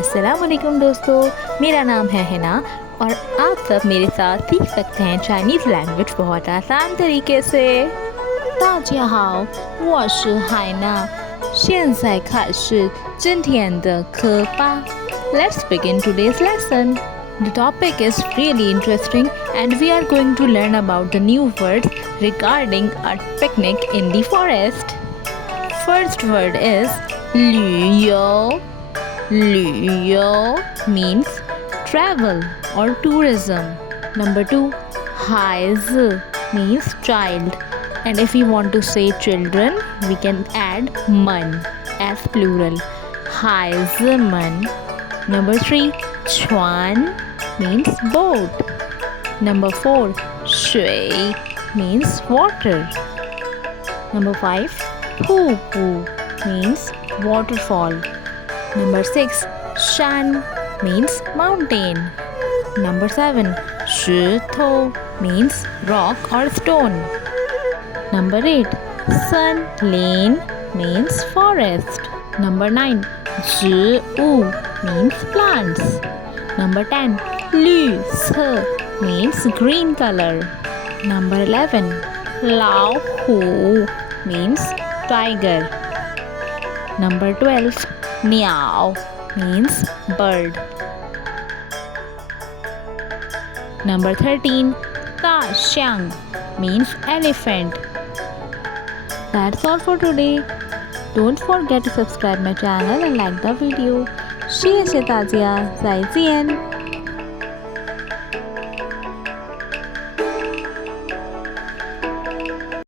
अस्सलाम वालेकुम दोस्तों, मेरा नाम है हिना और आप सब मेरे साथ सीख सकते हैं चाइनीज़ लैंग्वेज बहुत आसान तरीके से। 大家好，我是海娜，现在开始今天的课吧。 Let's begin today's lesson. The topic is really interesting and we are going to learn about the new words regarding a picnic in the forest. First word is 旅游. 旅游 means travel or tourism. Number 2, 孩子 means child. And if we want to say children, we can add 们 as plural. 孩子们. Number 3, 船 means boat. Number 4, 水 means water. Number 5, 瀑布 means waterfall. Number 6, 山 means mountain. Number 7, 石头 means rock or stone. Number 8, 森林 means forest. Number 9, 植物 means plants. Number 10, 绿色 means green color. Number 11, 老虎 means tiger. Number 12, 鸟 means bird. Number 13, 大象 means elephant. That's all for today. Don't forget to subscribe my channel and like the video. 谢谢大家，再见。